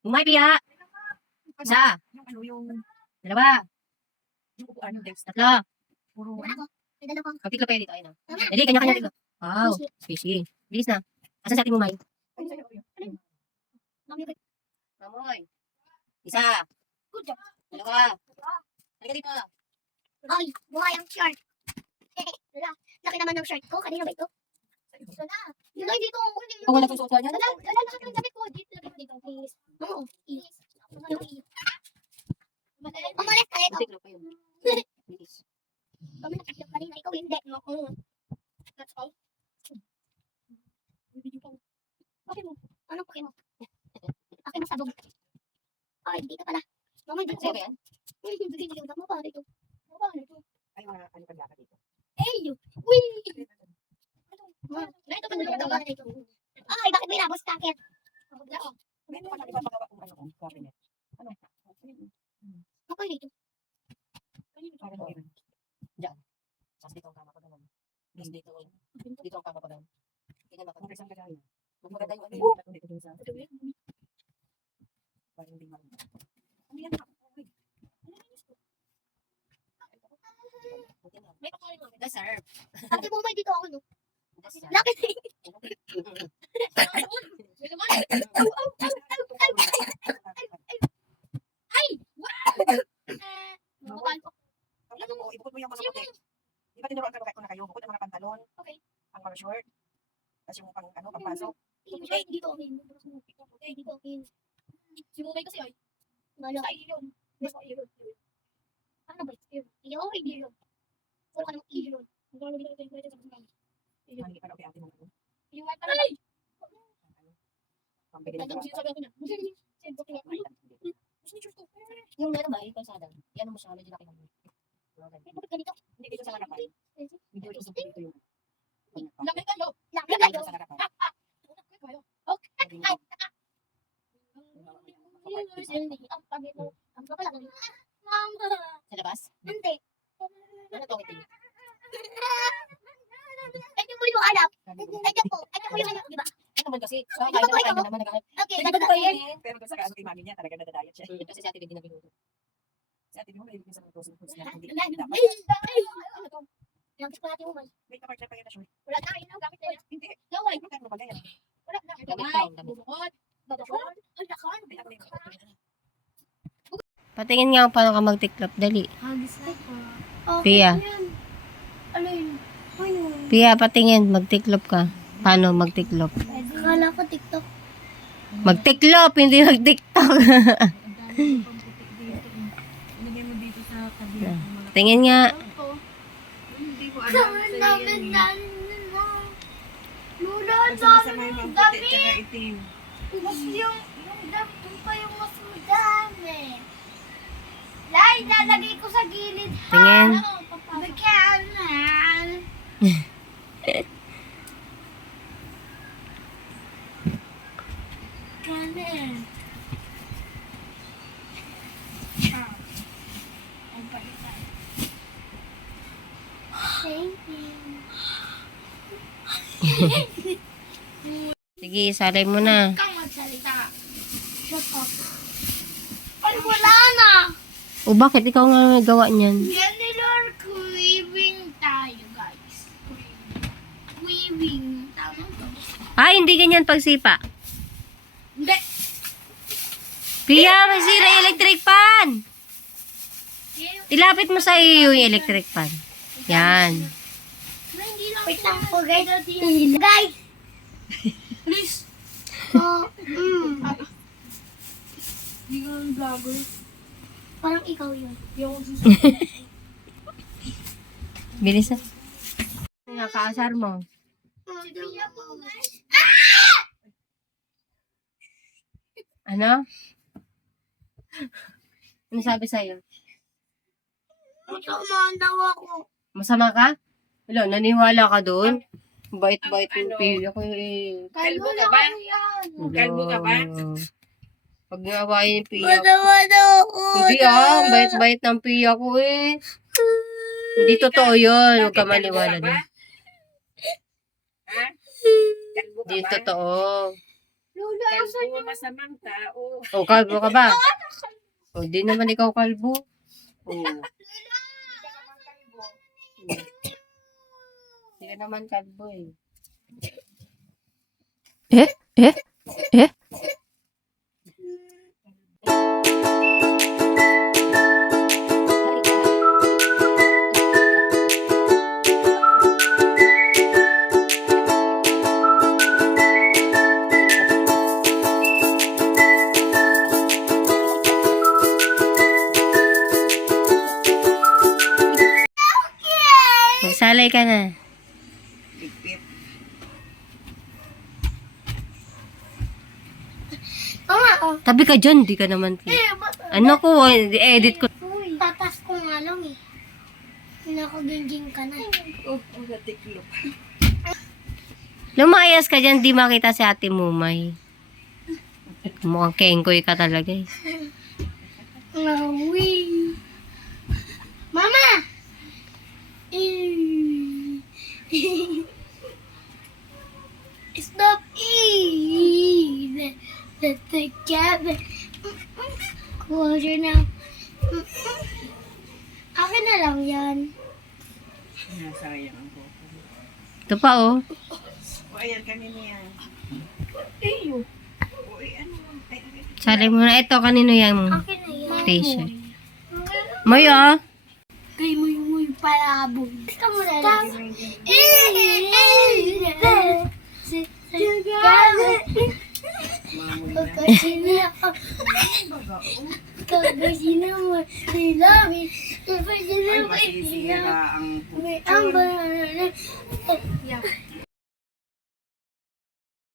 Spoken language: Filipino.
Bumay, Pia. Isa. Dalawa. Tatlo. Pagtiklop kayo dito. Ayun. Dali, kanya-kanya tiklop. Wow. Fishy. Bilis na. Asa sa ating bumay? Mamoy. Isa. Dalawa. Halika dito. Ay, buhay ang shirt. Laki naman ng shirt ko. Kanina ba ito? Wala. Wala dito. Kung wala kang suot niya. Wala lahat ng damit ko. Dito lagay mo dito, please. Oo. Please. Umalis ka ito. Tiklop kayo. Bilis. Kami nakikinig kanina. Ikaw hindi. Oo. That's all. Okay mo. Anong okay mo? Okay mo sabog. Ay, dito pala. Mama, dito. Sa'yo ba yan? Dito. Mo pa dito. Mo pa dito. Ay, mga ano pa dito. Hey! Wee! Ito pa dito. Ay, bakit may labos sa akin? Dito ka na iba magawa kung ano kung cabinet. Ano? Okay dito. Ano yun? Diyan. Tapos dito ang kama pa ganun. Tapos dito. Dito ang kama pa ganun. Ganyan ba? Kung isang kagaya. Mas maganda yung ano. Dito dun sa parang hindi man. Ano yan? May pakain mo. Deserve. Ate mo may dito ako, no? Deserve. Lakit eh. Ano mo, ibukod mo yung mga puti. Di ba tinuruan ka na kayo? Bukod ang mga pantalon. Okay. Ang mga short. Tapos yung pang ano, pangpasok. Dito okay. Dito okay. Si Mumay kasi ay. Ano? Yun. Ano ba? Yun. Okay, yun. Wala ka namang yun. Hindi pa na okay ate mo. Yung white pala. Ay! Pambili ng Nandun sinasabi ako niya. Yung meron ba? Yung kalsada. Yan ang masyado. Medyo laki naman. Bakit ganito? Hindi dito sa harapan. Hindi dito sa dito yung. Lamay kayo. Lamay Dito kayo. sa harapan. Okay. Ay. Ang pangit mo. Ang pala. Mama. Sa labas? Hindi. Ano to? Ito. Ito mo yung anak. Ito po. Ito mo yung anak, di ba? Ano naman kasi? So, kaya naman nagkakalit. Okay. Ito pa yun. Pero doon sa ano kay mami niya, talaga nadadayat siya. Kasi si Ate Big ginagawa. Si ate mo, may sa mga frozen foods na hindi Ano dapat. to? Lang ko natin mo. May kapartner pa yun na short. Wala na. Ino gamit na yun. Hindi. Laway. Magkano ba yan? Wala na. Gamit ko lang, gamit. Bubukod. Babakod. Ang lakan. Ay, ako na yung Patingin nga paano ka magtiklop. Dali. Hagis na po. Pia. Ano yun? Ano? Pia, patingin. Magtiklop ka. Paano magtiklop? Akala ko TikTok. Magtiklop, hindi magtiktok. Ilagay mo dito sa kabila. Tingin nga. Hindi ko Kaman namin na. Lula, Sa may mga puti, tsaka itim. mas yung dami pa yung mas madami. Lai, lalagay ko sa gilid. Tingin. Bakanan. Kanan. Thank you. Sige, salay mo na. Kang magsalita. Shut up. Ay, wala na. O bakit ikaw nga may gawa niyan? Ganilor weaving tayo, guys. Weaving. Tama to. Ah, hindi ganyan pagsipa. Hindi. Pia, masira yung electric fan. Ilapit mo sa iyo yung electric fan. Yan. Wait lang po, guys. Guys! Please. Hindi ka ng vlogger. Parang ikaw yun. Bilis na. Nakakaasar mo. Ano? Ano sabi sa'yo? Masama daw ako. Masama ka? Wala, naniwala ka doon? Bait-bait yung pili ko eh. Kalbo ka ba? Yan. Kalbo ka ba? Pag nawain yung piya ko. Masama daw ako. Hindi bait-bait ng piya ko eh. Hindi totoo yun. Huwag ka maniwala doon. Ha? Kalbo ka Hindi ba? totoo. Lula, asan Kalbo, masamang tao. O, kalbo ka ba? O, di naman ikaw kalbo. O. Di ka naman kalbo eh. Magsalay ka na. Pipit. Mama, oh. Tabi ka dyan, di ka naman. Ano ko, edit ko. Uy, tatas ko nga lang eh. Pinakaginging ka na. Oh, natiklop. Lumayas ka dyan, di makita si ate Mumay. Mukhang kengkoy ka talaga eh. Uy. Mama! Stop eating the cabbage. Closure now. Akin na lang yan. Nasayang ang buko. Ito pa oh. O, ayan, kanina yan. Iyo. O, ano? Ay. Sali mo na. Ito, kanino yan? Akin na yan. T-shirt. May ah. Kay muy palabog. Stop. Ay, masisira ang